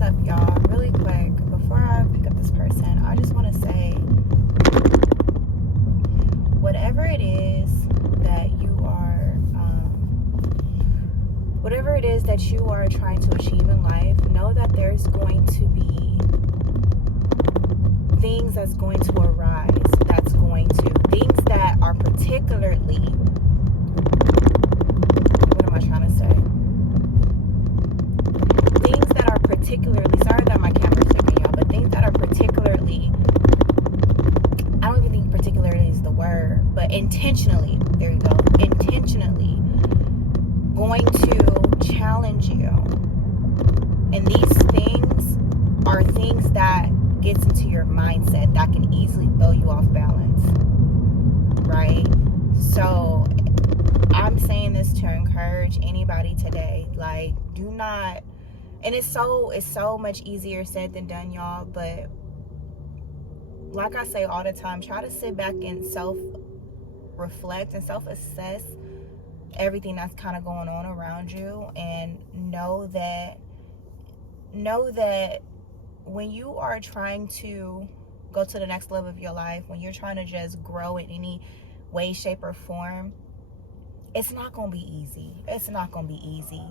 what's up, y'all? Really quick, before I pick up this person, I just want to say, whatever it is that you are, whatever it is that you are trying to achieve in life, know that there's going to be things that's going to arise, things that are particularly, what am I trying to say? Things that are particularly, sorry that my camera's sticking, y'all, but things that are particularly, I don't even think particularly is the word, but intentionally, there you go, intentionally going to challenge you. And these things are things that gets into your mindset that can easily throw you off balance, right? So I'm saying this to encourage anybody today, like, do not, and it's so much easier said than done, y'all, but like I say all the time, try to sit back and self-reflect and self-assess everything that's kind of going on around you, and know that when you are trying to go to the next level of your life, when you're trying to just grow in any way, shape, or form, it's not going to be easy. It's not going to be easy.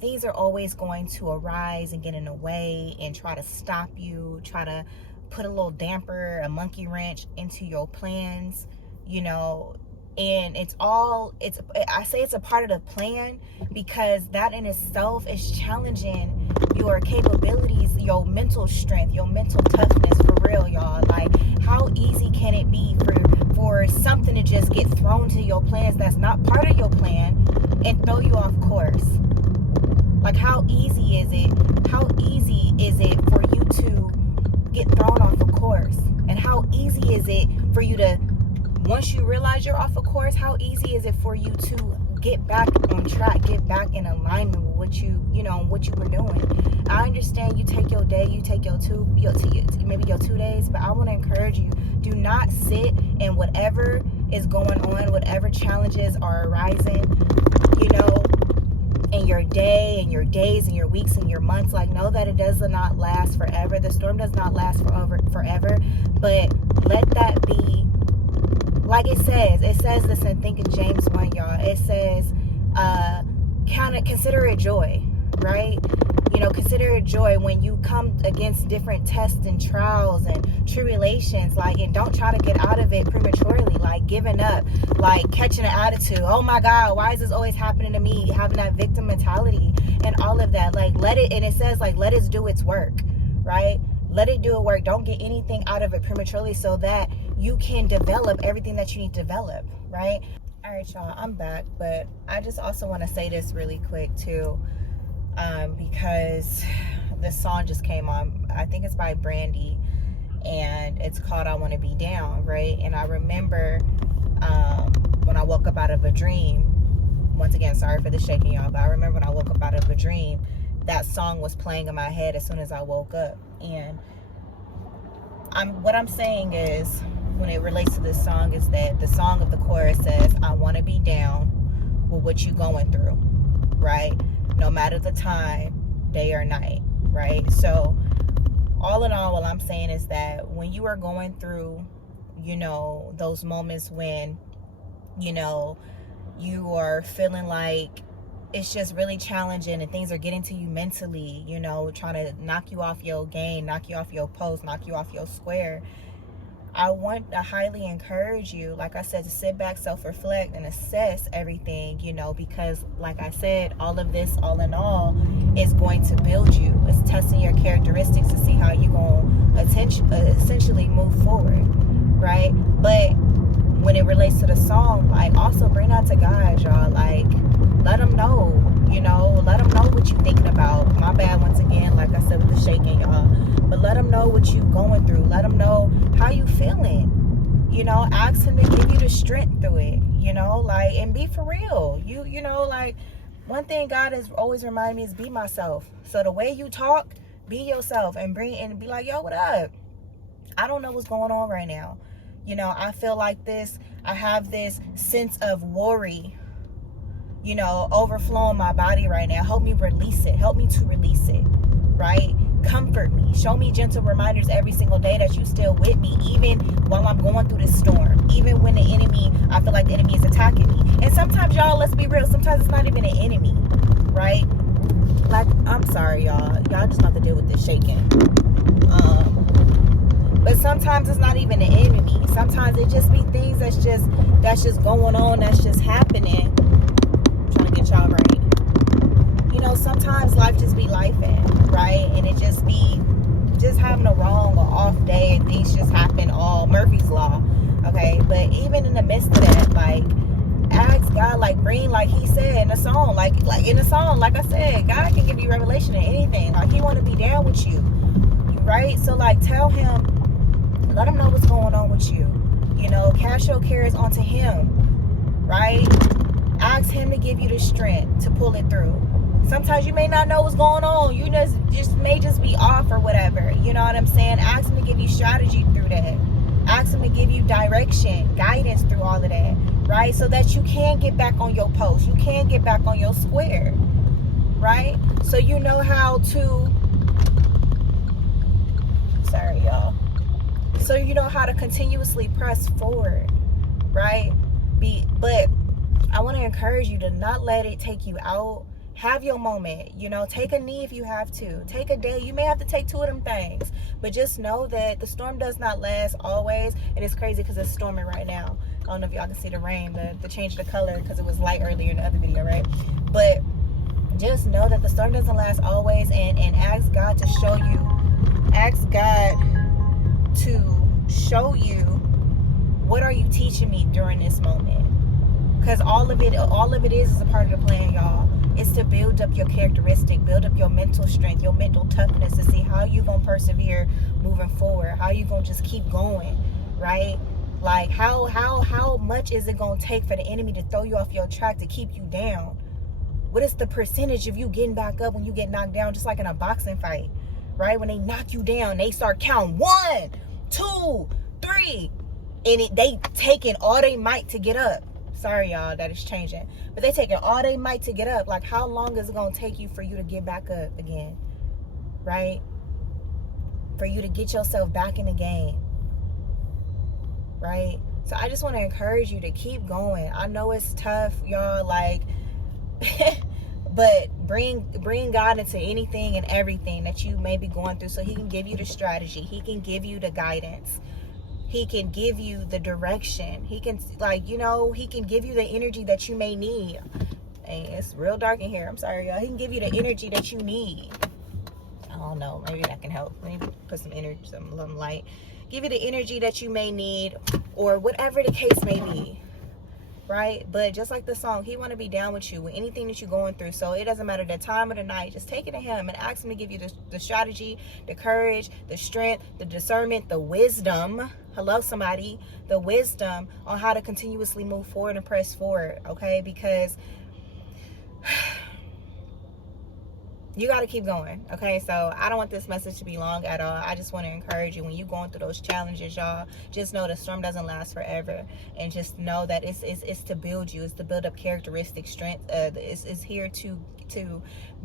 Things are always going to arise and get in the way and try to stop you, try to put a little damper, a monkey wrench into your plans, you know. And I say it's a part of the plan, because that in itself is challenging your capabilities, your mental strength, your mental toughness, for real, y'all. Like, how easy can it be for something to just get thrown to your plans that's not part of your plan and throw you off course? Like, how easy is it for you to get thrown off of course? And how easy is it for you to, once you realize you're off of course, how easy is it for you to get back on track, get back in alignment with what you were doing? I understand you take your day, you take maybe your 2 days, but I want to encourage you, do not sit in whatever is going on, whatever challenges are arising, in your day and your days and your weeks and your months. Like, know that it does not last forever. The storm does not last forever, but let that be, like it says this in Think in James 1, y'all. It says, consider it joy, right? Consider it joy when you come against different tests and trials and tribulations, like, and don't try to get out of it prematurely, like giving up, like catching an attitude. Oh my God, why is this always happening to me? Having that victim mentality and all of that. Like, let it, and it says, like, let it do its work, right? Let it do its work. Don't get anything out of it prematurely, so that you can develop everything that you need to develop, right? All right, y'all, I'm back, but I just also want to say this really quick too, because this song just came on. I think it's by Brandy, and it's called I Want to Be Down, right? And I remember when I woke up out of a dream, once again, sorry for the shaking, y'all, but I remember when I woke up out of a dream, that song was playing in my head as soon as I woke up. And what I'm saying is, when it relates to this song, is that the song of the chorus says, I want to be down with what you're going through, right? No matter the time, day or night, right? So all in all, what I'm saying is that when you are going through, those moments when, you are feeling like it's just really challenging and things are getting to you mentally, trying to knock you off your game, knock you off your post, knock you off your square, I want to highly encourage you, like I said, to sit back, self-reflect, and assess everything, because like I said, all of this, all in all, is going to build you. It's testing your characteristics to see how you're going to essentially move forward, right? But when it relates to the song, like, also bring that to God, y'all. Like, let them know, let them know what you're thinking about. My bad, once again, like I said, with the shaking, y'all. But let them know what you're going through. Let them know how you feeling. Ask him to give you the strength through it, like, and be for real. Like, one thing God has always reminded me is be myself. So the way you talk, be yourself, and be like, yo, what up? I don't know what's going on right now. I feel like this. I have this sense of worry, overflowing my body right now. Help me release it. Help me to release it, right? comfort me. Show me gentle reminders every single day that you still with me, even while I'm going through this storm, even when I feel like the enemy is attacking me. And sometimes, y'all, let's be real, sometimes it's not even an enemy, right? Like, I'm sorry, y'all just have to deal with this shaking. But sometimes it's not even an enemy. Sometimes it just be things that's just going on, that's just happening. I'm trying to get y'all right. You know, sometimes life just be lifing, right? And it just be just having a wrong or off day, and things just happen, all Murphy's Law, okay? But even in the midst of that, like, ask God, like, bring, like he said in a song, like in a song, like I said, God can give you revelation in anything. Like, he want to be down with you, right? So, like, tell him, let him know what's going on with you. You know, cast your cares onto him, right? Ask him to give you the strength to pull it through. Sometimes you may not know what's going on. You just may be off or whatever. You know what I'm saying? Ask him to give you strategy through that. Ask him to give you direction, guidance through all of that, right? So that you can get back on your post. You can get back on your square, right? So you know how to... Sorry, y'all. So you know how to continuously press forward, right? But I want to encourage you to not let it take you out. Have your moment, you know, take a knee if you have to. Take a day. You may have to take 2 of them things. But just know that the storm does not last always. And it's crazy because it's storming right now. I don't know if y'all can see the rain, the change of the color, because it was light earlier in the other video, right? But just know that the storm doesn't last always, and ask God to show you. Ask God to show you, what are you teaching me during this moment? Because all of it is a part of the plan, y'all. It's to build up your characteristic, build up your mental strength, your mental toughness, to see how you gonna persevere moving forward, how you gonna just keep going, right? Like, how much is it gonna take for the enemy to throw you off your track, to keep you down? What is the percentage of you getting back up when you get knocked down? Just like in a boxing fight, right? When they knock you down, they start counting 1, 2, 3, and they taking all they might to get up. Sorry, y'all, that is changing. But they taking all they might to get up. Like, how long is it going to take you for you to get back up again? Right? For you to get yourself back in the game. Right? So I just want to encourage you to keep going. I know it's tough, y'all, like, but bring God into anything and everything that you may be going through, so he can give you the strategy. He can give you the guidance. He can give you the direction. He can, like, you know, he can give you the energy that you may need. And it's real dark in here. I'm sorry, y'all. He can give you the energy that you need. I don't know. Maybe that can help. Maybe put some energy, some light. Give you the energy that you may need, or whatever the case may be. Right? But just like the song, he want to be down with you with anything that you're going through. So it doesn't matter the time of the night. Just take it to him and ask him to give you the strategy, the courage, the strength, the discernment, the wisdom. Hello, somebody. The wisdom on how to continuously move forward and press forward. Okay? Because you got to keep going. Okay? So I don't want this message to be long at all. I just want to encourage you, when you're going through those challenges, y'all, just know the storm doesn't last forever. And just know that it's to build you. It's to build up characteristic strength. It's here to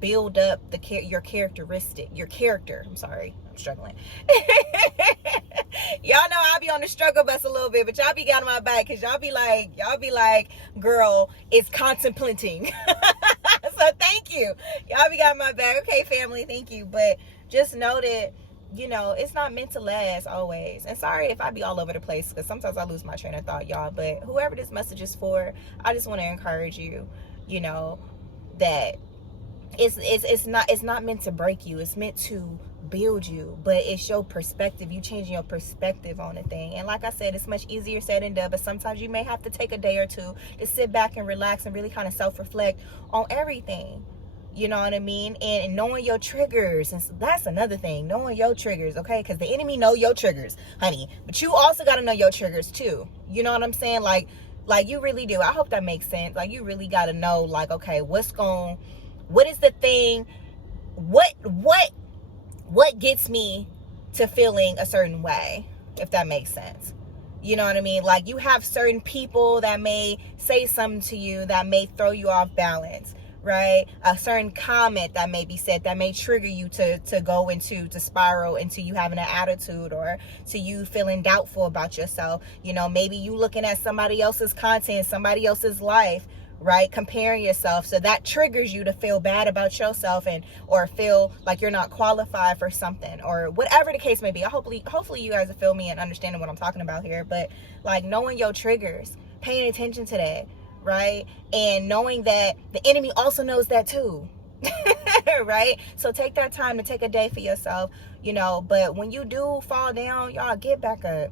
build up your characteristic, your character. I'm sorry. I'm struggling. Y'all know I be on the struggle bus a little bit, but y'all be getting my back, because y'all be like, girl, it's contemplating. So thank you. Y'all be got my back. Okay, family, thank you. But just know that, you know, it's not meant to last always. And sorry if I be all over the place, because sometimes I lose my train of thought, y'all. But whoever this message is for, I just want to encourage you, you know, that it's not meant to break you. It's meant to build you. But it's your perspective. You changing your perspective on the thing. And like I said, it's much easier said than done. But sometimes you may have to take a day or two to sit back and relax and really kind of self-reflect on everything. You know what I mean? And knowing your triggers. And that's another thing. Knowing your triggers, okay? Because the enemy know your triggers, honey. But you also got to know your triggers too. You know what I'm saying? Like you really do. I hope that makes sense. Like, you really got to know, like, okay, what is the thing? What gets me to feeling a certain way, if that makes sense? You know what I mean? Like, you have certain people that may say something to you that may throw you off balance, right? A certain comment that may be said that may trigger you to go into, to spiral into you having an attitude, or to you feeling doubtful about yourself. You know, maybe you looking at somebody else's content, somebody else's life, right? Comparing yourself. So that triggers you to feel bad about yourself, and or feel like you're not qualified for something, or whatever the case may be. Hopefully you guys will feel me and understanding what I'm talking about here. But like knowing your triggers, paying attention to that, right? And knowing that the enemy also knows that too. Right? So take that time to take a day for yourself, you know. But when you do fall down, y'all, get back up.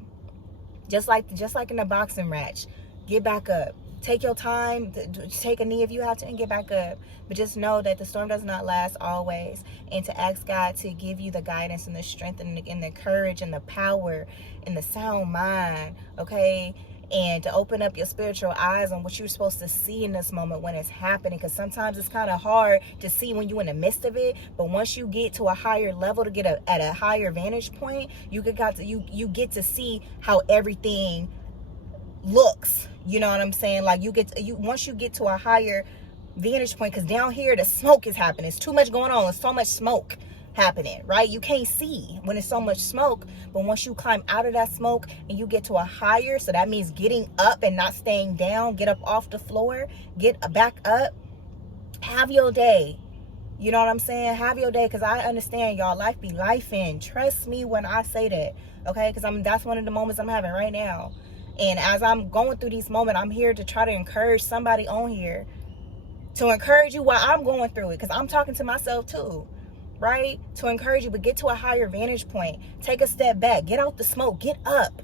Just like in a boxing match, get back up. Take your time, take a knee if you have to, and get back up. But just know that the storm does not last always, and to ask God to give you the guidance and the strength and the courage and the power and the sound mind, okay? And to open up your spiritual eyes on what you're supposed to see in this moment when it's happening. Because sometimes it's kind of hard to see when you're in the midst of it. But once you get to a higher level, to get at a higher vantage point, you get to see how everything looks. You know what I'm saying? Like once you get to a higher vantage point, because down here the smoke is happening. It's too much going on. There's so much smoke happening, right? You can't see when it's so much smoke. But once you climb out of that smoke and you get to a higher, so that means getting up and not staying down, get up off the floor, get back up, have your day. You know what I'm saying? Have your day, because I understand, y'all, life be lifing. Trust me when I say that, okay? Because that's one of the moments I'm having right now. And as I'm going through these moments, I'm here to try to encourage somebody on here, to encourage you while I'm going through it, because I'm talking to myself too, right? To encourage you, but get to a higher vantage point. Take a step back. Get out the smoke. Get up.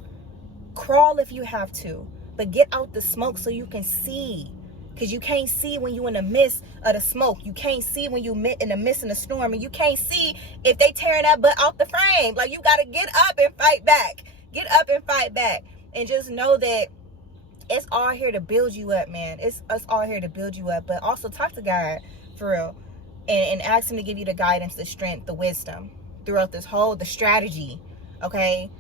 Crawl if you have to, but get out the smoke so you can see. Because you can't see when you're in the midst of the smoke. You can't see when you're in the midst of the storm. And you can't see if they tearing that butt off the frame. Like, you got to get up and fight back. Get up and fight back. And just know that it's all here to build you up, man. It's us all here to build you up. But also talk to God, for real. And ask him to give you the guidance, the strength, the wisdom throughout the strategy, okay?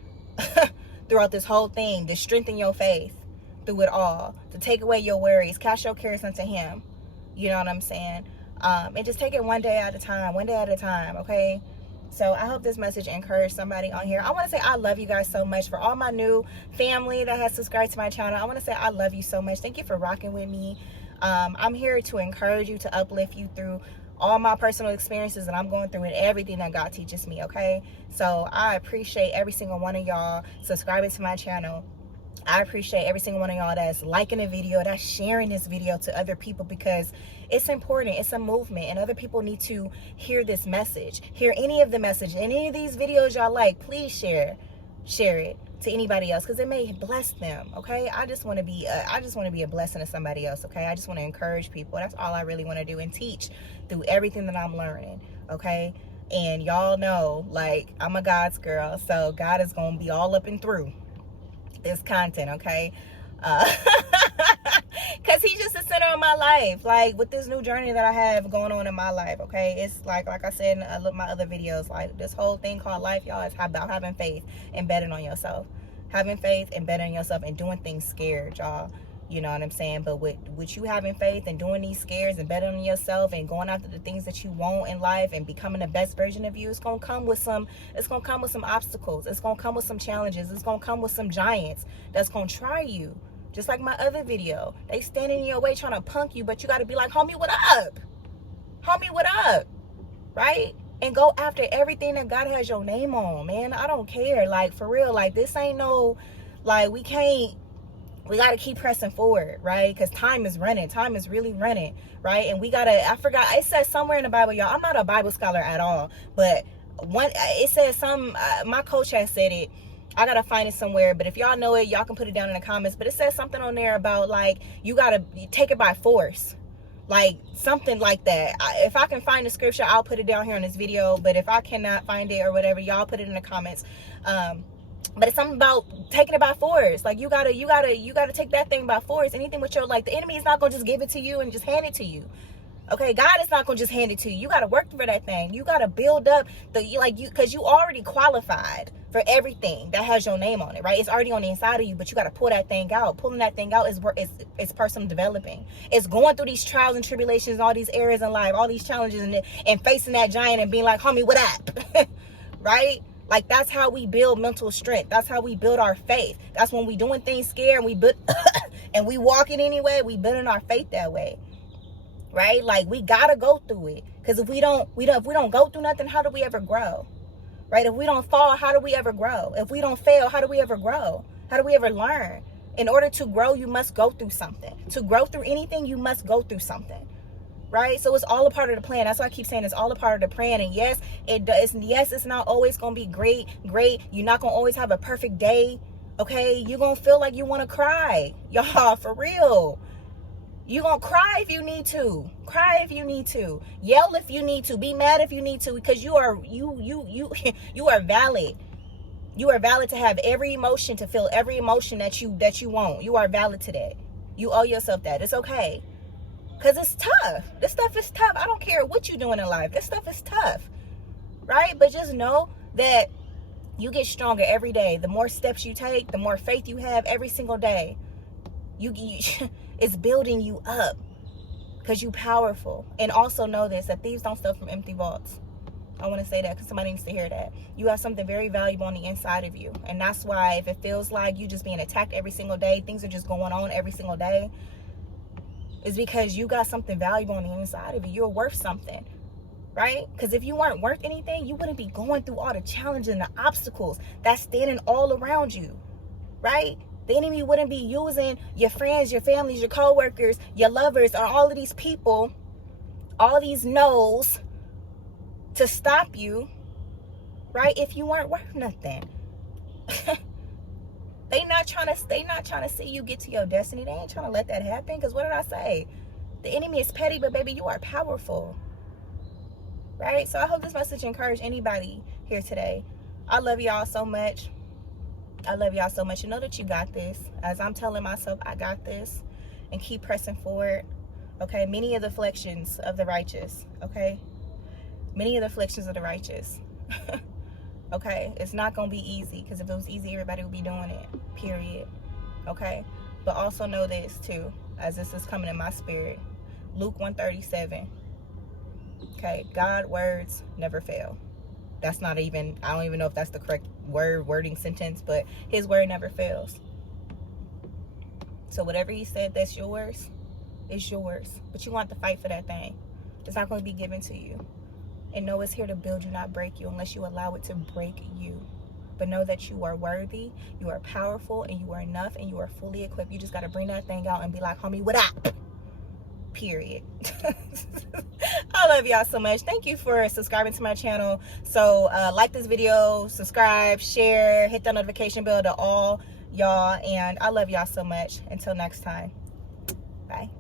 Throughout this whole thing, to strengthen your faith through it all, to take away your worries, cast your cares unto him. You know what I'm saying? And just take it one day at a time, okay? So I hope this message encouraged somebody on here. I want to say I love you guys so much. For all my new family that has subscribed to my channel, I want to say I love you so much. Thank you for rocking with me. I'm here to encourage you, to uplift you through all my personal experiences that I'm going through, and everything that God teaches me, okay? So I appreciate every single one of y'all subscribing to my channel. I appreciate every single one of y'all that's liking the video, that's sharing this video to other people, because it's important. It's a movement, and other people need to hear this message, hear any of the message. And any of these videos y'all like, please share it to anybody else, because it may bless them, okay? I just want to be a blessing to somebody else, okay? I just want to encourage people. That's all I really want to do, and teach through everything that I'm learning, okay? And y'all know, like, I'm a God's girl, so God is going to be all up and through this content, okay? Because he's just the center of my life, like, with this new journey that I have going on in my life, okay? It's like I said in my other videos, like, this whole thing called life, y'all, is about having faith and betting on yourself. Having faith and betting on yourself, and doing things scared, y'all. You know what I'm saying? But with you having faith and doing these scares and betting on yourself and going after the things that you want in life and becoming the best version of you, it's gonna come with some obstacles. It's gonna come with some challenges. It's gonna come with some giants that's gonna try you. Just like my other video. They standing in your way trying to punk you, but you gotta be like, homie, what up? Homie, what up? Right? And go after everything that God has your name on, man. I don't care. Like, for real, like, this ain't no, like, we got to keep pressing forward, right? Because time is running. Time is really running, right? And we got to, I forgot, it says somewhere in the Bible, y'all, I'm not a Bible scholar at all, but it says my coach has said it. I got to find it somewhere, but if y'all know it, y'all can put it down in the comments. But it says something on there about, like, you got to take it by force. Like, something like that. If I can find the scripture, I'll put it down here in this video. But if I cannot find it or whatever, y'all put it in the comments. But it's something about taking it by force. Like, you gotta take that thing by force. Anything with your, like, the enemy is not gonna just give it to you and just hand it to you. Okay, God is not gonna just hand it to you. You gotta work for that thing. You gotta build up because you already qualified for everything that has your name on it, right? It's already on the inside of you, but you gotta pull that thing out. Pulling that thing out is personal developing. It's going through these trials and tribulations, all these areas in life, all these challenges, and facing that giant and being like, homie, what up? Right? Like, that's how we build mental strength. That's how we build our faith. That's when we doing things scared and we build and we walk it anyway. We building our faith that way. Right? Like, we gotta go through it, because if we don't go through nothing, how do we ever grow? Right? If we don't fall, how do we ever grow? If we don't fail, how do we ever grow? How do we ever learn? In order to grow, you must go through something. To grow through anything, you must go through something. Right? So it's all a part of the plan. That's why I keep saying it's all a part of the plan. And yes, it's not always gonna be great. You're not gonna always have a perfect day. Okay, you're gonna feel like you want to cry, y'all, for real. You're going to cry if you need to. Cry if you need to. Yell if you need to. Be mad if you need to, because you are valid. You are valid to have every emotion, to feel every emotion that you want. You are valid to that. You owe yourself that. It's okay. Because it's tough. This stuff is tough. I don't care what you're doing in life. This stuff is tough. Right? But just know that you get stronger every day. The more steps you take, the more faith you have every single day. It's building you up, because you powerful. And also know this, that thieves don't steal from empty vaults. I want to say that because somebody needs to hear that. You have something very valuable on the inside of you. And that's why if it feels like you just being attacked every single day, things are just going on every single day, it's because you got something valuable on the inside of you. You're worth something. Right? Because if you weren't worth anything, you wouldn't be going through all the challenges and the obstacles that's standing all around you. Right? The enemy wouldn't be using your friends, your families, your co-workers, your lovers, or all of these people, all these no's, to stop you, right? If you weren't worth nothing. They not trying to see you get to your destiny. They ain't trying to let that happen. Because what did I say? The enemy is petty, but baby, you are powerful. Right? So I hope this message encouraged anybody here today. I love y'all so much. I love y'all so much. You know that you got this. As I'm telling myself, I got this. And keep pressing forward. Okay? Many of the afflictions of the righteous. Okay? Many of the afflictions of the righteous. Okay? It's not going to be easy. Because if it was easy, everybody would be doing it. Period. Okay? But also know this too. As this is coming in my spirit. Luke 1:37. Okay? God's words never fail. That's not even, I don't even know if that's the correct wording sentence, but his word never fails. So whatever he said that's yours, it's yours. But you want to fight for that thing. It's not going to be given to you. And know it's here to build you, not break you, unless you allow it to break you. But know that you are worthy, you are powerful, and you are enough, and you are fully equipped. You just got to bring that thing out and be like, homie, what up? Period. I love y'all so much. Thank you for subscribing to my channel. So like this video, subscribe, share, hit that notification bell to all y'all, and I love y'all so much. Until next time, bye.